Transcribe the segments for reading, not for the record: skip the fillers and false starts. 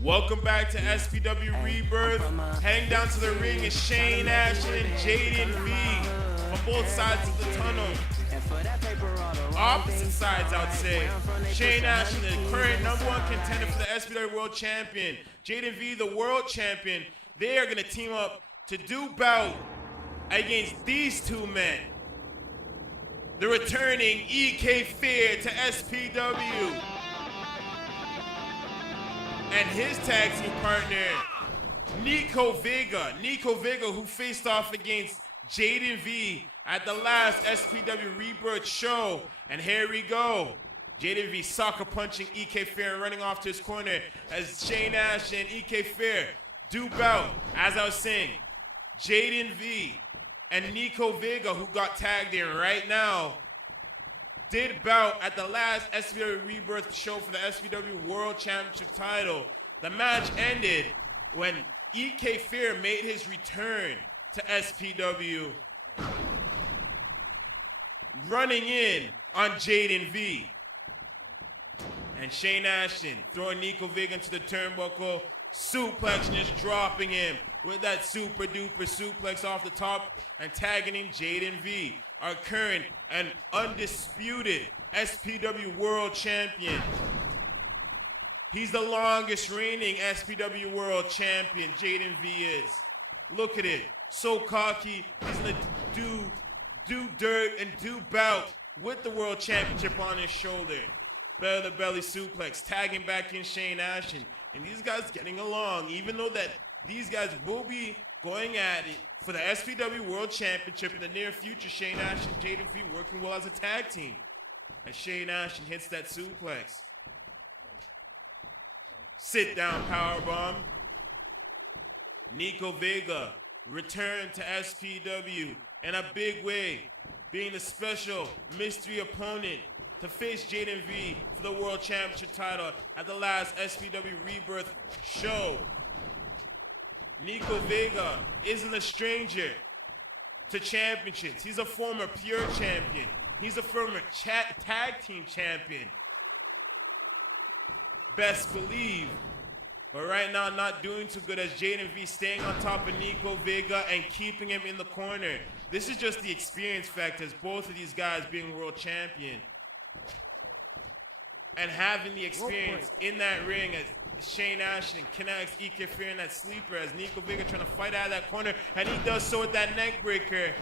Welcome back to SPW Rebirth. Heading down to the ring is Shane Ashton and Jaden V on both sides of the tunnel. Opposite sides, I would say. Shane Ashton, the current #1 contender for the SPW World Champion. Jaden V, the World Champion. They are going to team up to do bout against these two men. The returning EK Fear to SPW. And his tag team partner, Nico Vega. Nico Vega, who faced off against Jaden V at the last SPW Rebirth show. And here we go. Jaden V soccer punching EK Fair and running off to his corner as Shane Ashton and EK Fair do bout. As I was saying, Jaden V and Nico Vega, who got tagged in right now, did bout at the last SPW Rebirth show for the SPW World Championship title. The match ended when EK Fear made his return to SPW, running in on Jaden V. And Shane Ashton throwing Nico Vega into the turnbuckle, suplex and just dropping him with that super duper suplex off the top and tagging in Jaden V, our current and undisputed SPW World Champion. He's the longest reigning SPW World Champion, Jaden V is. Look at it. So cocky. He's gonna do dirt and do bout with the World Championship on his shoulder. Belly to belly suplex, tagging back in Shane Ashton. And these guys getting along, even though that these guys will be going at it for the SPW World Championship in the near future. Shane Ashton and Jaden V working well as a tag team. As Shane Ashton hits that suplex. Sit down powerbomb. Nico Vega returned to SPW in a big way, being the special mystery opponent to face Jaden V for the World Championship title at the last SPW Rebirth show. Nico Vega isn't a stranger to championships. He's a former pure champion. He's a former tag team champion. Best believe. But right now, not doing too good as Jaden V staying on top of Nico Vega and keeping him in the corner. This is just the experience factor as both of these guys being world champion. And having the experience in that ring as Shane Ashton connects EK Fear in that sleeper as Nico Vega trying to fight out of that corner, and he does so with that neck breaker.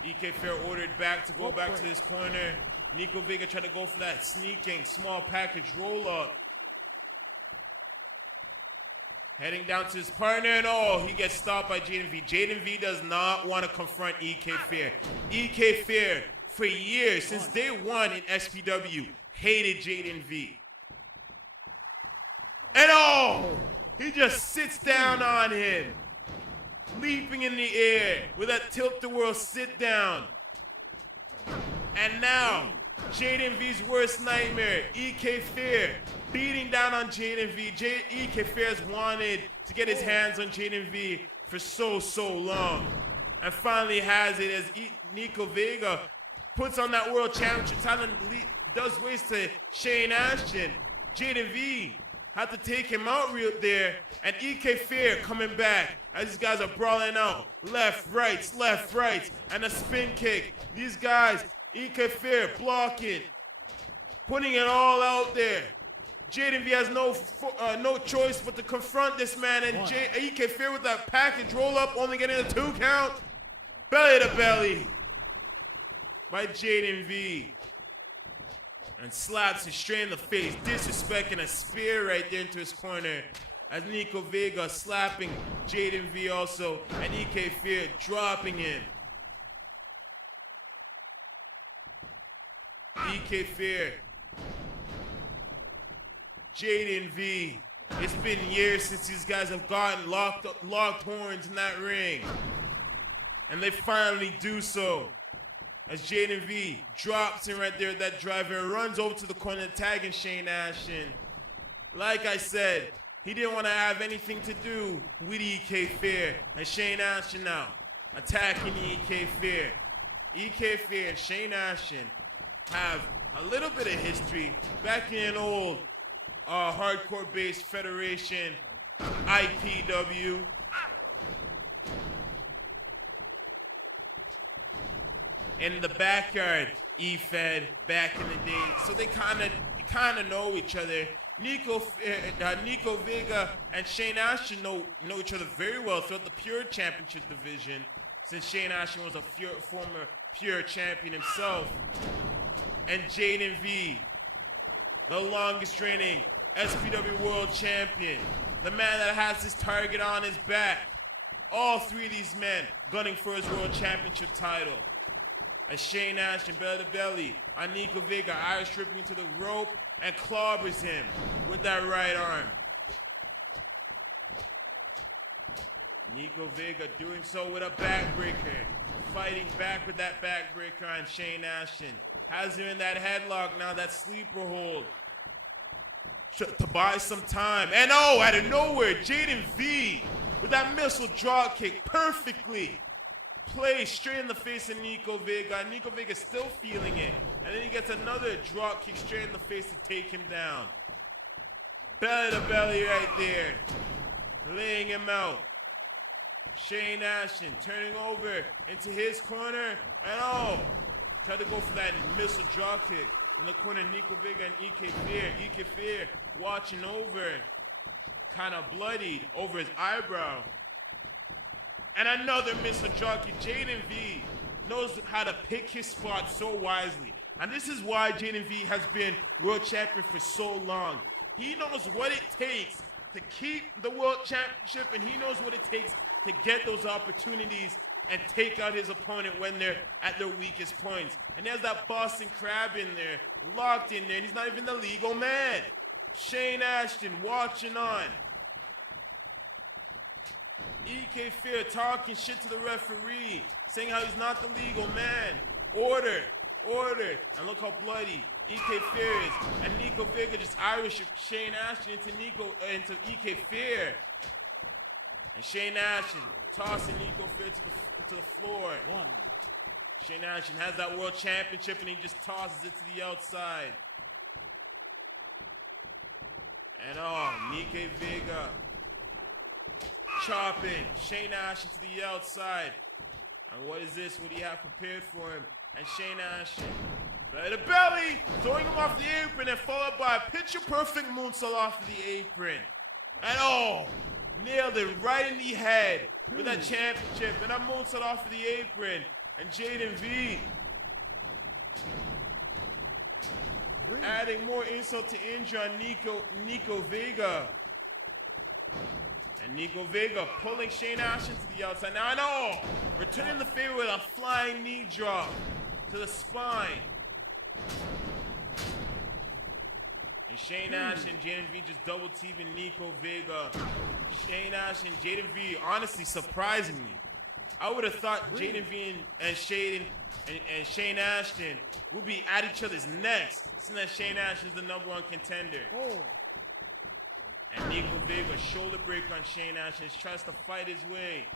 EK Fair ordered back to go back to his corner. Nico Vega tried to go for that sneaking small package roll up. Heading down to his partner, and he gets stopped by Jaden V. Jaden V does not want to confront EK Fair. EK Fair, for years, since day one in SPW, hated Jaden V. And he just sits down on him, leaping in the air with that tilt-the-world sit-down. And now, Jaden V's worst nightmare, EK Fair, beating down on Jaden V. EK Fair's wanted to get his hands on Jaden V for so long. And finally has it as Nico Vega puts on that World Championship title and does ways to Shane Ashton. Jaden V had to take him out real there, and EK Fair coming back as these guys are brawling out. Left, rights, and a spin kick. These guys, EK Fair blocking, putting it all out there. Jaden V has no choice but to confront this man, and EK Fair with that package roll up, only getting a 2 count. Belly to belly by Jaden V. And slaps him straight in the face, disrespecting a spear right there into his corner. As Nico Vega slapping Jaden V also, and EK Fear dropping him. EK Fear, Jaden V. It's been years since these guys have gotten locked horns in that ring. And they finally do so. As Jaden V drops him right there at that driver and runs over to the corner tagging Shane Ashton. Like I said, he didn't want to have anything to do with EK Fear. And Shane Ashton now attacking EK Fear. EK Fear and Shane Ashton have a little bit of history back in an old hardcore-based federation, IPW. In the backyard, E-Fed back in the day, so they kind of know each other. Nico Vega and Shane Ashton know each other very well throughout the Pure Championship division, since Shane Ashton was a former Pure Champion himself. And Jaden V, the longest reigning SPW World Champion, the man that has his target on his back. All three of these men gunning for his World Championship title. As Shane Ashton, belly to belly, on Nico Vega, Irish ripping into the rope and clobbers him with that right arm. Nico Vega doing so with a backbreaker, fighting back with that backbreaker on Shane Ashton. Has him in that headlock now, that sleeper hold, to buy some time. And oh, out of nowhere, Jaden V with that missile draw kick perfectly placed straight in the face of Nico Vega. Nico Vega still feeling it. And then he gets another drop kick straight in the face to take him down. Belly to belly right there. Laying him out. Shane Ashton turning over into his corner. And oh, tried to go for that missile drop kick. In the corner, Nico Vega and EK Fear. EK Fear watching over, kind of bloodied over his eyebrow. And another missile drop kick. Jaden V knows how to pick his spot so wisely. And this is why Jaden V has been world champion for so long. He knows what it takes to keep the world championship, and he knows what it takes to get those opportunities and take out his opponent when they're at their weakest points. And there's that Boston Crab in there, locked in there, and he's not even the legal man. Shane Ashton watching on. EK Fear talking shit to the referee, saying how he's not the legal man. Order, order. And look how bloody EK Fear is. And Nico Vega just Irish Shane Ashton into EK Fear. And Shane Ashton tossing Nico Fear to the floor. Shane Ashton has that world championship and he just tosses it to the outside. And oh, Nico Vega chopping Shane Ashton to the outside. And what is this? What do you have prepared for him? And Shane Ashton, belly to belly, throwing him off the apron and followed by a picture-perfect moonsault off of the apron. And oh, nailed it right in the head with that championship. And that moonsault off of the apron. And Jaden V adding more insult to injury on Nico Vega. And Nico Vega pulling Shane Ashton to the outside. Now I know, returning the favor with a flying knee drop to the spine. And Shane Ashton, Jaden V just double teaming Nico Vega. Shane Ashton, Jaden V, honestly, surprisingly, I would have thought Jaden V and Shane Ashton would be at each other's necks, since that Shane Ashton is the #1 contender. And Nico Vega, shoulder break on Shane Ashton, tries to fight his way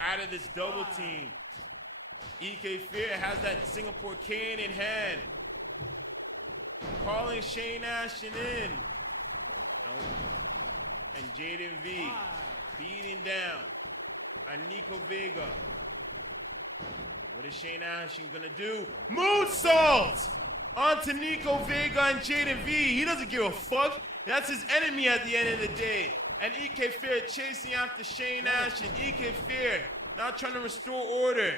out of this double team. EK Fear has that Singapore cane in hand, calling Shane Ashton in. And Jaden V beating down on Nico Vega. What is Shane Ashton gonna do? Moonsault onto Nico Vega and Jaden V. He doesn't give a fuck. That's his enemy at the end of the day. And EK Fear chasing after Shane Ashton. EK Fear now trying to restore order.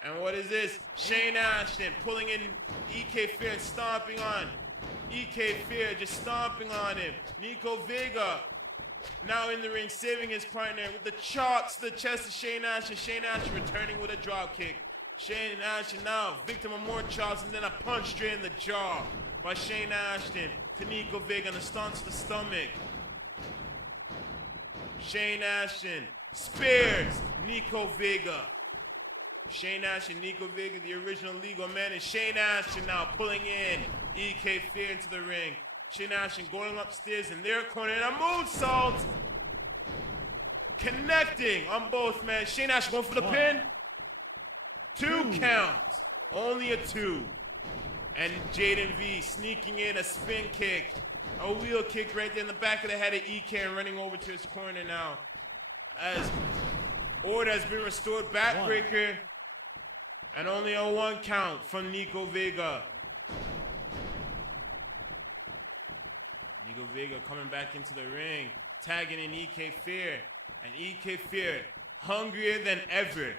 And what is this? Shane Ashton pulling in EK Fear and stomping on EK Fear, just stomping on him. Nico Vega now in the ring, saving his partner with the chops to the chest of Shane Ashton. Shane Ashton returning with a drop kick. Shane Ashton now victim of more chops and then a punch straight in the jaw by Shane Ashton to Nico Vega and a stomp to the stomach. Shane Ashton spares Nico Vega. Shane Ashton, Nico Vega, the original legal man, and Shane Ashton now pulling in EK Fear into the ring. Shane Ashton going upstairs in their corner and a moonsault connecting on both men. Shane Ashton going for the pin. Two counts. Only a 2. And Jaden V sneaking in a spin kick. A wheel kick right there in the back of the head of EK and running over to his corner now. As order has been restored. Backbreaker. And only a 1 count from Nico Vega. Nico Vega coming back into the ring. Tagging in EK Fear. And EK Fear hungrier than ever.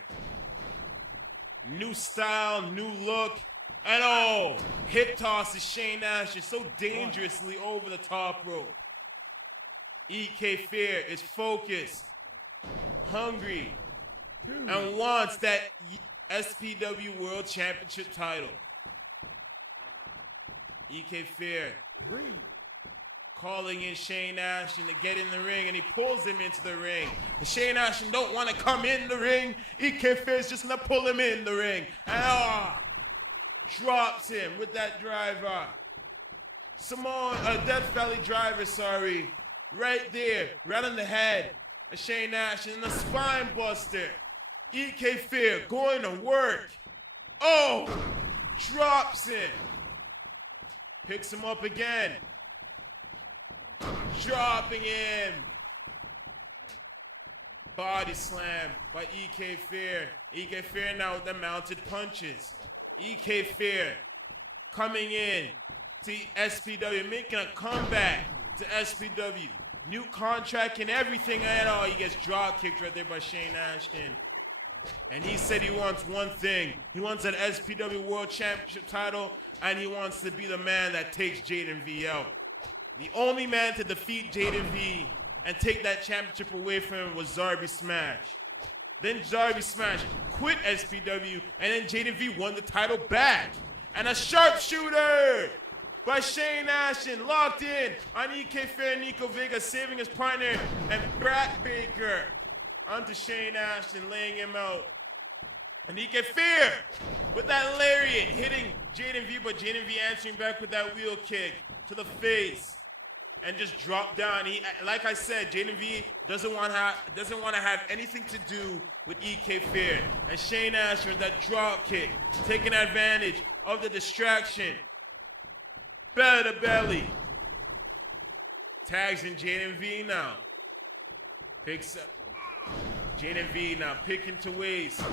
New style, new look. And oh, hip tosses Shane Nash is so dangerously over the top rope. EK Fear is focused, hungry, and wants that SPW World Championship title. EK Fear calling in Shane Ashton to get in the ring, and he pulls him into the ring. And Shane Ashton don't want to come in the ring. EK Fear is just going to pull him in the ring. And drops him with that driver. Death Valley driver, sorry. Right there, right on the head of Shane Ashton, and the spine buster. EK Fear going to work. Oh, drops him. Picks him up again. Dropping him. Body slam by EK Fear. EK Fear now with the mounted punches. EK Fear coming in to SPW, making a comeback to SPW. New contract and everything at all. He gets drop kicked right there by Shane Ashton. And he said he wants one thing. He wants that SPW World Championship title, and he wants to be the man that takes Jaden V out. The only man to defeat Jaden V and take that championship away from him was Zarby Smash. Then Zarby Smash quit SPW, and then Jaden V won the title back. And a sharpshooter by Shane Ashton locked in on EK Fear and Nico Vega, saving his partner, and Backbreaker onto Shane Ashton, laying him out. And EK Fear with that lariat hitting Jaden V, but Jaden V answering back with that wheel kick to the face. And just drop down. He, like I said, Jaden V doesn't want to have anything to do with EK Fear. And Shane Ashton with that drop kick, taking advantage of the distraction. Belly to belly. Tags in Jaden V now. Picks up. Jaden V now picking to waist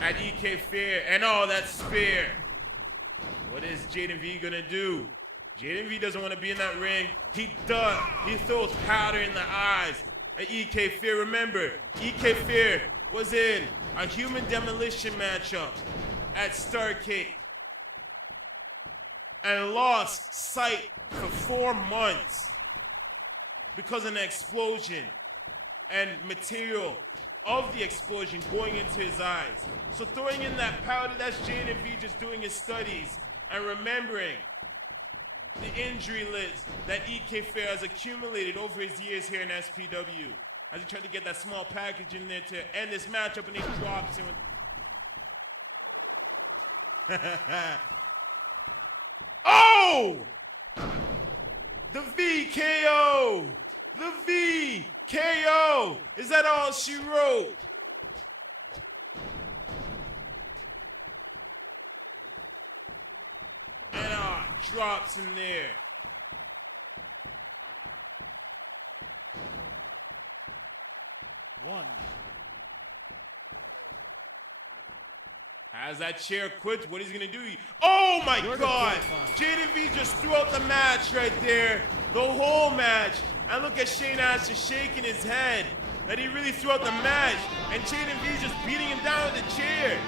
at EK Fear. And oh, that spear. What is Jaden V gonna do? Jaden V doesn't want to be in that ring. He does. He throws powder in the eyes at EK Fear. Remember, EK Fear was in a human demolition matchup at Starrcade and lost sight for 4 months because of an explosion and material of the explosion going into his eyes. So throwing in that powder, that's Jaden V just doing his studies and remembering the injury list that EK Fear has accumulated over his years here in SPW. As he tried to get that small package in there to end this matchup, and he drops him. Oh! The VKO! The VKO! Is that all she wrote? And drops him there. One. Has that chair quit? What is he gonna do? Oh my God! Jaden V just threw out the match right there. The whole match. And look at Shane Ashton shaking his head that he really threw out the match. And Jaden V just beating him down with the chair.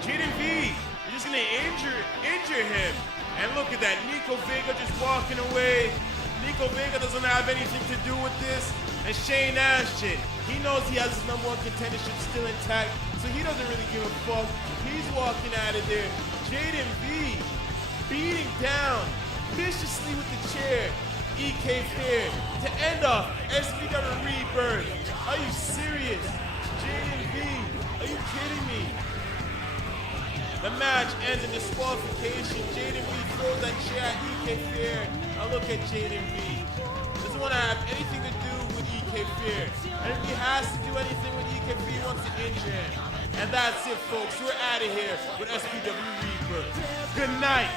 Jaden V is just gonna injure him. And look at that, Nico Vega just walking away. Nico Vega doesn't have anything to do with this. And Shane Ashton, he knows he has his #1 contendership still intact, so he doesn't really give a fuck. He's walking out of there. Jaden V beating down viciously with the chair. EK Fear to end off SPW Rebirth. Are you serious? Jaden V, are you kidding me? The match ends in disqualification. Jaden V throws that chair at EK Fear. Now look at Jaden V. Doesn't want to have anything to do with EK Fear. And if he has to do anything with EK Fear, he wants to injure him. And that's it, folks. We're out of here with SPW Reaper. Good night.